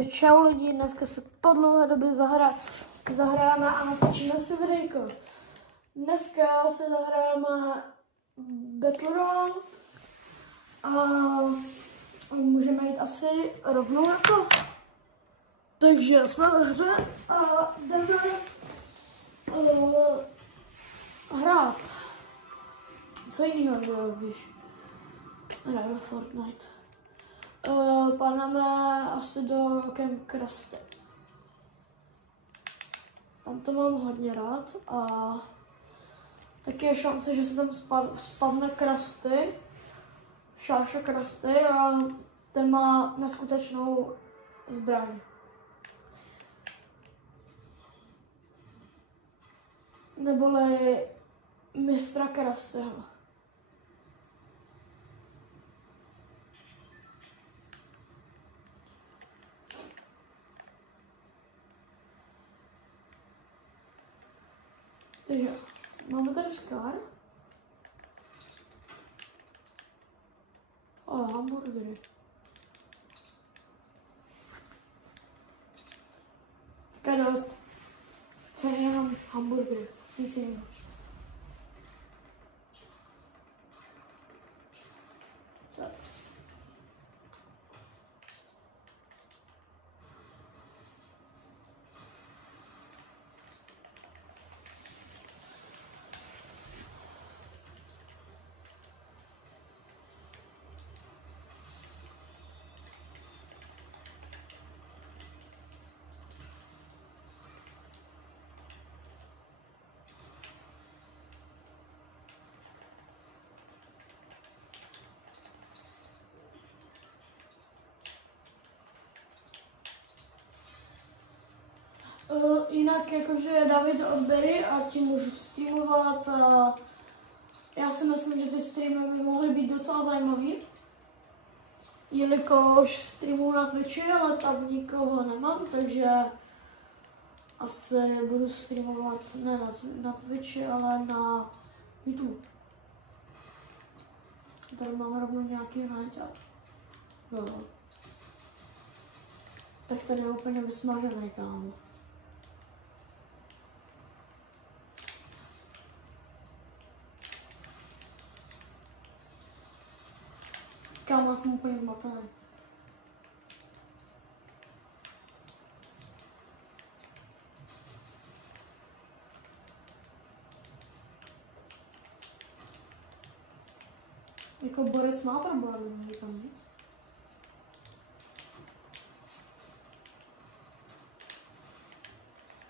Čau lidi, dneska se po dlouhé době zahrajeme a natočíme si videjko. Dneska se zahrajeme Battle Royale a můžeme jít asi rovnou na to. Takže jsme ve hře a jdeme hrát. Co jiného, víš? Hrajeme Fortnite. Padneme asi do Camp Krusty. Tam to mám hodně rád a taky je šance, že se tam spadne Krusty, šáša Krusty a ten má neskutečnou zbraň. Neboli mistra Krustyho. Takže máme tady Scar. Ale hamburgery. Tak je dost. Jsem jenom hamburgery, nic jiného. Tak. Jinak jakože David odběry a tím můžu streamovat a já si myslím, že ty streamy by mohly být docela zajímavý. Jelikož streamuju na Twitchi, ale tam nikoho nemám, takže asi budu streamovat ne na Twitchi, ale na YouTube. Tady máme rovnou nějaký náťat. No. Tak ten je úplně vysmažený, kámo. Kámo, jsem úplně zmatený. Jako borec má problémy, může tam být.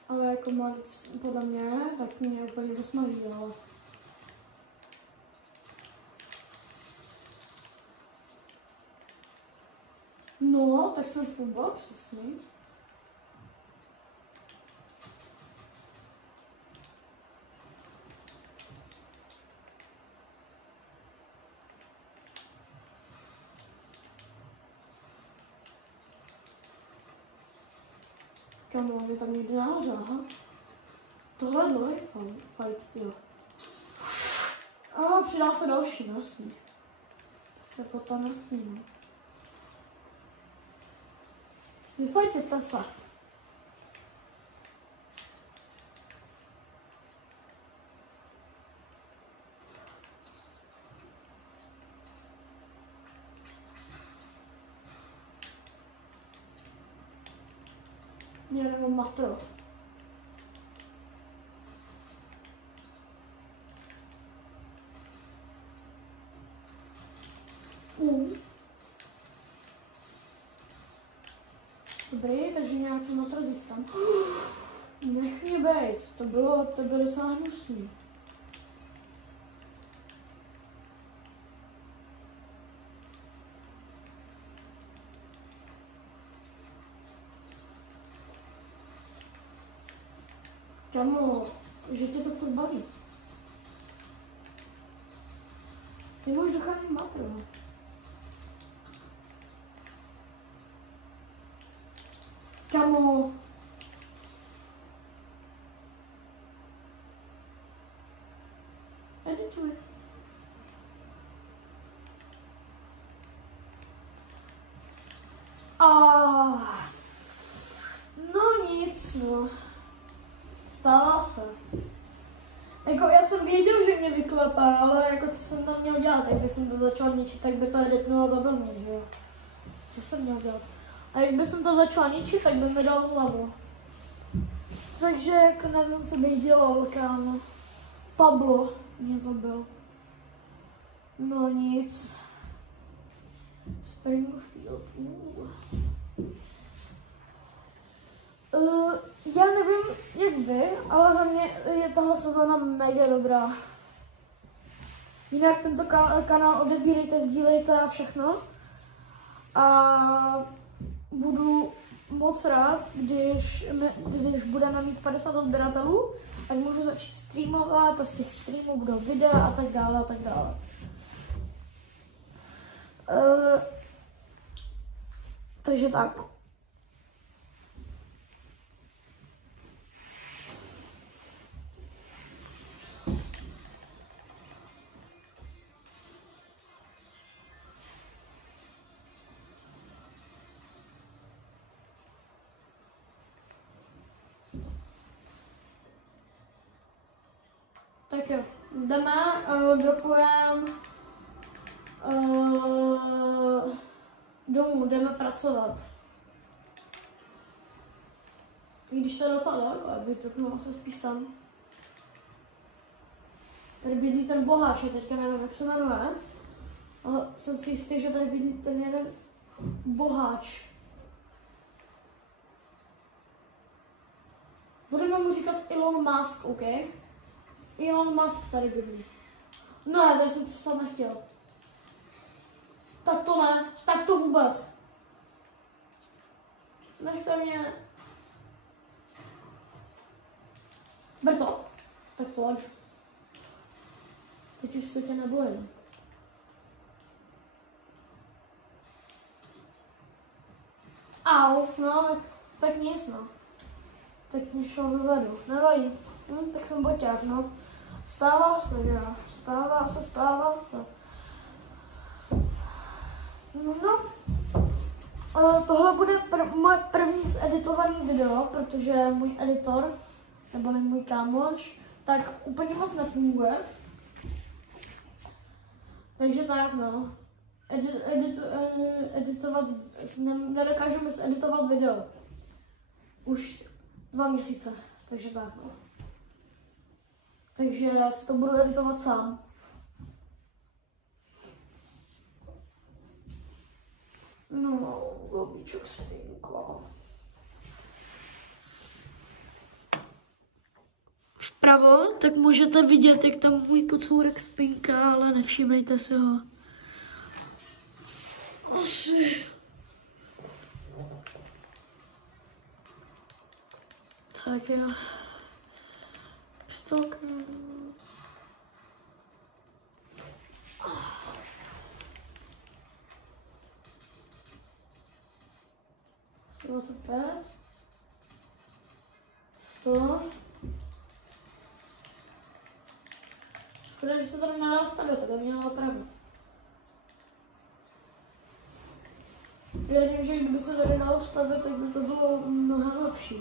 Ale jako borec podle mě, tak mě úplně vysmaží, ale... No, tak jsem full box, jasný. Kámo, mě tam někde nahoře, aha. Tohle je dlouhý fight, tyjo. A přidá se další, jasný. To je potom jasný, no. Vyfajtěte se. Já nemám matro. Dobrý, takže nějaký matro získám. Nech mě bejt, to bylo docela hnusný. Kamo, že tě to furt baví. Ty už dochází matro. Kamo. Edituj. se. Jako já jsem věděl, že mě vyklepá, ale jako co jsem tam měl dělat, jak jsem to začal ničit, tak by to editnulo za mě, že jo. Co jsem měl dělat? A jak by jsem to začal ničit, tak by mi dal hlavu. Takže jako nevím, co bych dělal, kámo. Pablo mě zabil. No nic. Springfield. Já nevím, jak vy, ale za mě je tahle sezóna mega dobrá. Jinak tento kanál odebírejte, sdílejte a všechno. A budu moc rád, když budeme mít 50 odběratelů, ať můžu začít streamovat a z těch streamů budou videa a tak dále a tak dále. Takže tak. Tak jo, jdeme, dropujeme domů, jdeme pracovat. I když to je docela daleko, aby to bylo se spíš sám. Tady bydlí ten boháč, teďka nevím, jak se jmenuje, ale jsem si jistý, že tady bydlí ten jeden boháč. Budeme mu říkat Elon Musk, OK? Elon Musk tady bydlí. Ne, tady jsem přestat nechtěl. Tak to ne, tak to vůbec. Nechte mě. Ber to. Tak pojď. Teď už se tě nebojím. Au, no, tak nic, no. Tak mě šel zezadu, nevadí. Tak jsem boťák, no. Stává se, já. Stává se. No. Tohle bude moje první zeditovaný video, protože můj editor, nebo můj kámoš, tak úplně moc nefunguje. Takže tak, no. Editovat, nedokážeme editovat video. Už 2 měsíce, takže tak, no. Takže já si to budu editovat sám. No, lobíček spínko. Vpravo, tak můžete vidět, jak tam můj kocourek spínká, ale nevšímejte si ho. Asi. Tak jo. Pistolka. 125. 100. Škoda, že se to nedá stavit, to by mělo opravit. Věřím, že kdyby se tady dalo stavit, tak by to bylo mnohem lepší.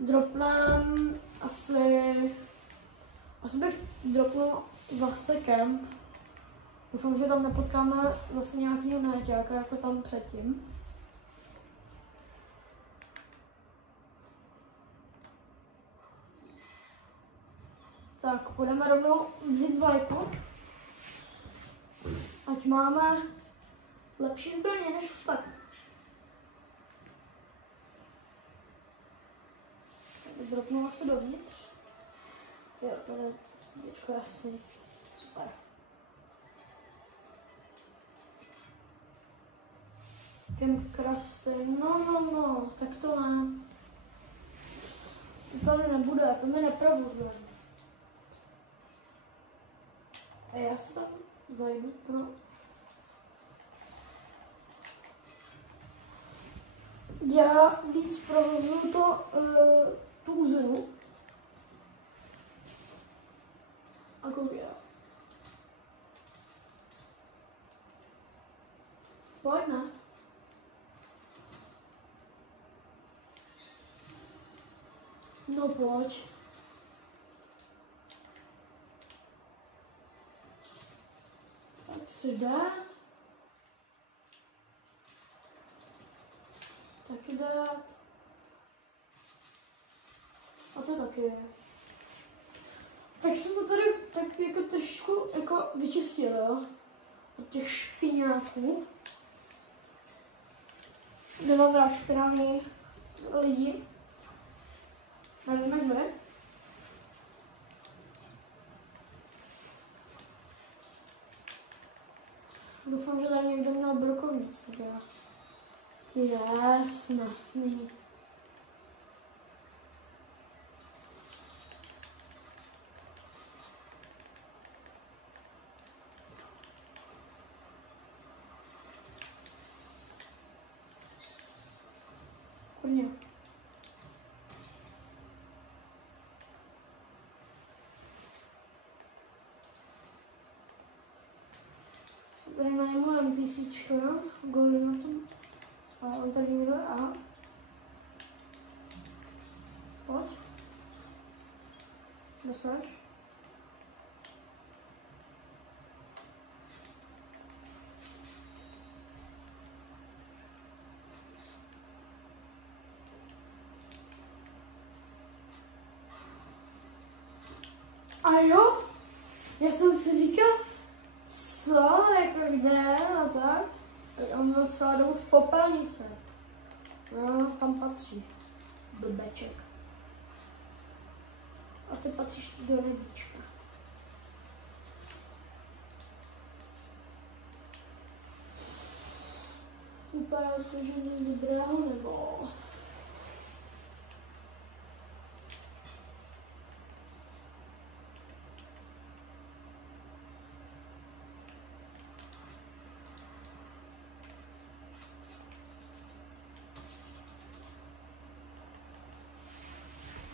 Dropnem asi bych dropnul zase kemp. Doufám, že tam nepotkáme zase nějakýho náťáka jako tam předtím. Tak, půjdeme rovnou vzít vlajku. Ať máme lepší zbraně než ostatní. Dropnula se dovnitř. Jo, to je svíčko jasný. Super. Camp crafting. No, tak to ne. To tady nebude, to mi neprovozuje. A já se tam zajdu pro... Já víc provozuju tu úzeru. A koukej. Pojď, ne? No pojď. Tak si dát. Taky dát. A to taky je. Tak jsem to tady tak jako trošku jako vyčistil, jo? Od těch špiňáků. Nemám rád špinavý lidi. Nevím, jak bude. Doufám, že tady někdo měl brokovnici, teda. Jasný. Kurně. Co tady najmu NPCčko, Goldy na tom. A on tady někdo a... Pojď. Dosaž. A jo, já jsem si říkal, co, jako kde, no tak. On byl celá dobu v popelnice. No, tam patří. Blbeček. A ty patříš do lednička. Vypadá to, že není dobrého, nebo...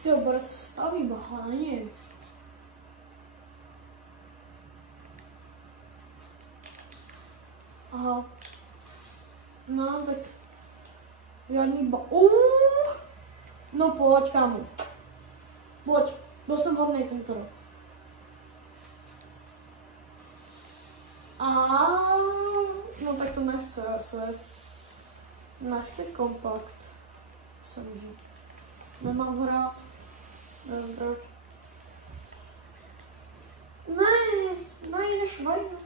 Ty oborec se staví, bacha, není. Aha. No, tak... Žádný No pojď, kámo. Pojď, byl jsem hodnej tento rok. No tak to nechce asi. Nechci kompakt. Samozřejmě. Nemám ho rád. Nevím proč. Ne, než vajnu.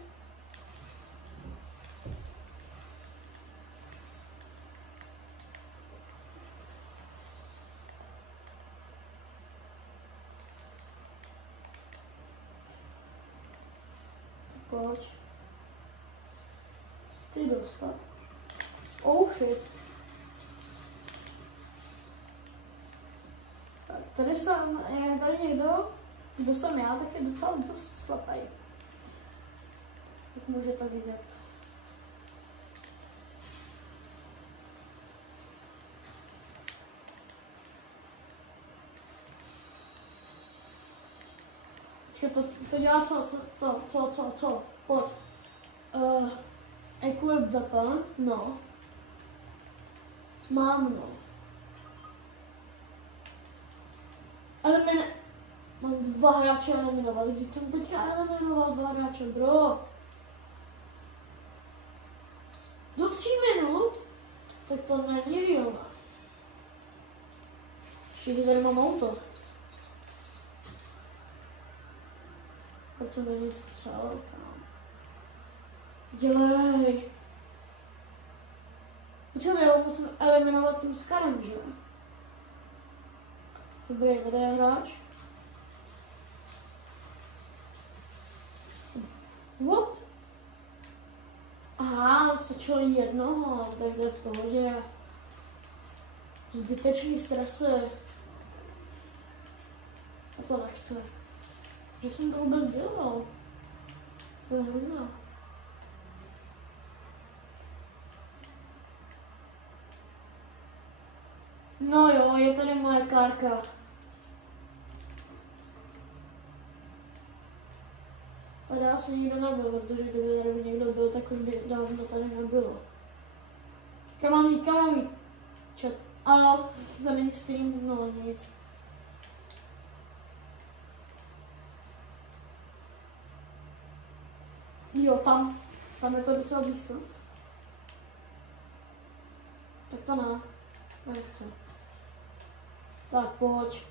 Pojď. Ty dostat. Oh shit. Tak, tady je tady někdo, kdo jsem já, tak je docela dost slepej. Jak můžete vidět. Počkej, to dělá co? Pojď. Equip weapon, no. Mám, no. Mám 2 hráče eliminovat, když jsem teďka eliminoval 2 hráče, bro. Do 3 minut? Tak to není real. Ještě tady mám auto. Proč jsem tady střelil, kam? Dělej. Počkej, já musím eliminovat tím Skarem, že? Dobrý, tady je hráč. What? Aha, stačilo jednoho, tak je v pohodě. Zbytečný stresy. A to nechce. Že jsem to vůbec dělal. To je hrozné. No jo, je tady moje kárka. Tady asi nikdo nebyl, protože kdyby tady někdo byl, tak už by dávno tady nebylo. Kam mám jít? Čet. Ano, to není stream, no nic. Jo, tam je to docela blízko. Tak to ne, nechce. Tak pojď.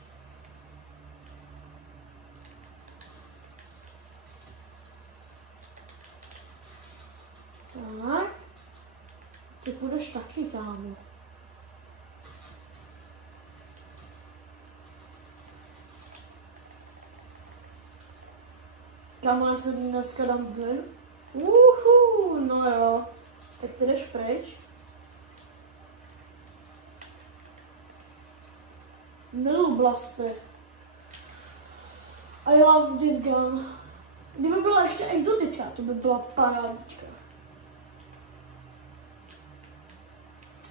Tak. Ty půjdeš taky, kámo. Kámo, já se dneska dám ven. No jo. Tak ty jdeš pryč. Miluji blasty. I love this gun. Kdyby byla ještě exotická, to by byla parádička.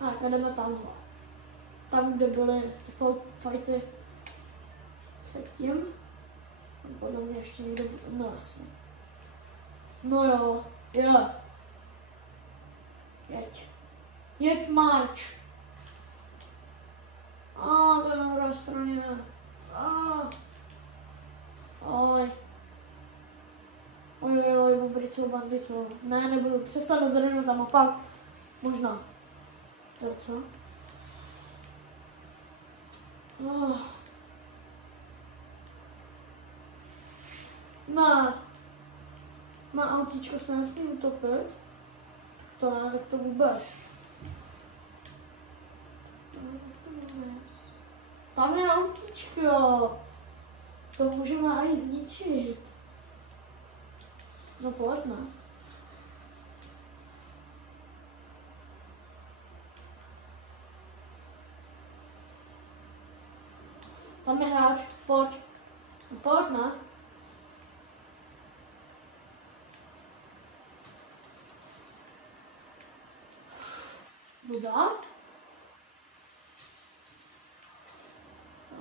A tak jdeme tamhle. Tam, kde byly ty fighty předtím. Podle mě ještě někdo bude. No jasně. No jo, jo. Jeď. Jeď marč. To je na druhé straně. Oj. Oj, bubrico, bandico. Ne, nebudu. Přestanu zdrhnout tam a fakt. Možná. Jo, co? Ne. Má autíčko se nesmí utopit. To ne, tak to vůbec. Tam je autíčko. To můžeme aj zničit. No pojď, ne? Tam je hráč, pojď. No pojď, ne? Voda.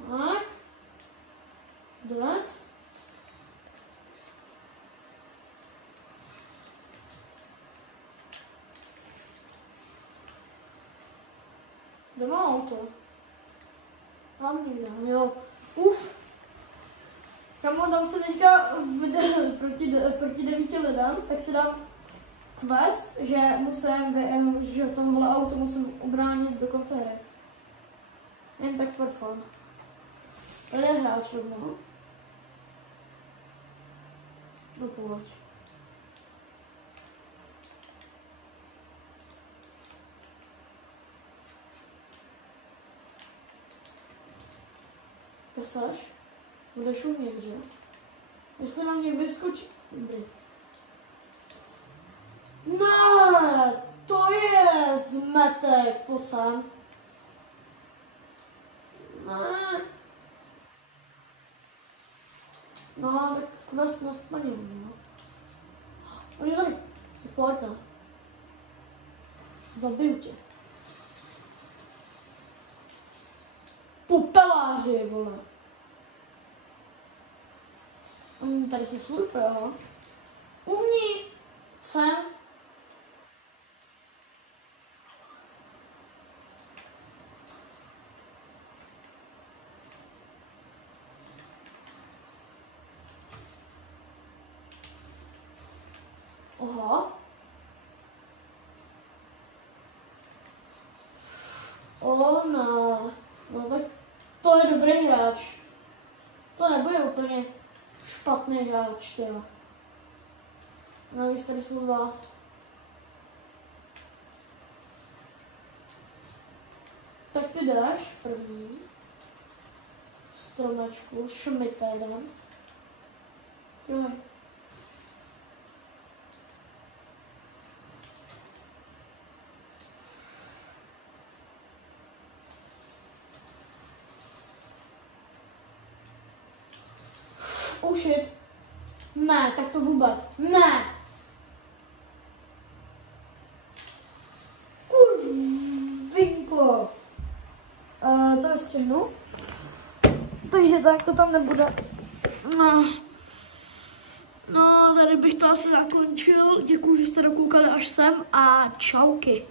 Tak. Dolet. Kde má auto? Tam někde, jo. Uf. Kamo, dám se teďka proti 9 lidem, tak si dám quest, že že tohle auto musím ubránit do konce hry. Jen tak for fun. Tady je hráč rovnou. No pojď. Pesaš? Budeš umět, že? Jestli na mě vyskočí... Dobrý. Ne, to je zmetek, pojď sem. Ne. No, tak quest nesplnil, no. On je tady. Tak pojď, ne. Zabiju tě. Popeláři, vole. Tady se slupy, jo. Umí. Sem. Aha. No. No tak to je dobrý hráč. To nebude úplně špatný hráč, teda. Navíc tady jsou dva. Tak ty dáš první. Stromečku, šmitérem. Jo. Oh shit. Ne, tak to vůbec. Ne. Kurvinko. To je střednu. Takže tak to tam nebude. No, tady bych to asi zakončil. Děkuji, že jste dokoukali až sem a čauky.